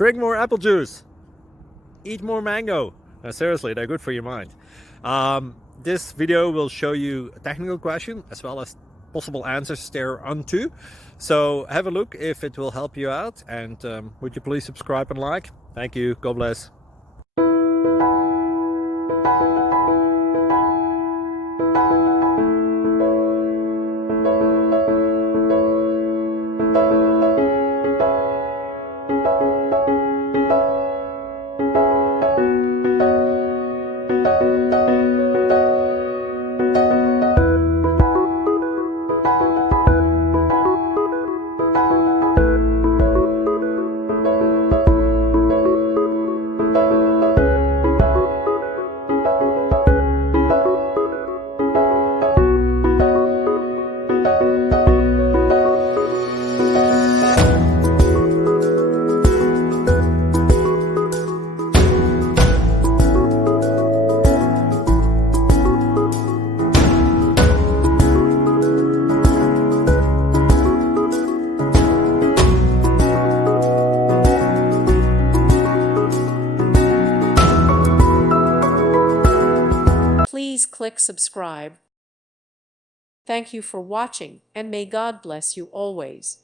Drink more apple juice. Eat more mango. Seriously, they're good for your mind. This video will show you a technical question as well as possible answers thereunto. So have a look if it will help you out, and would you please subscribe and like? Thank you. God bless. Please click subscribe. Thank you for watching, and may God bless you always.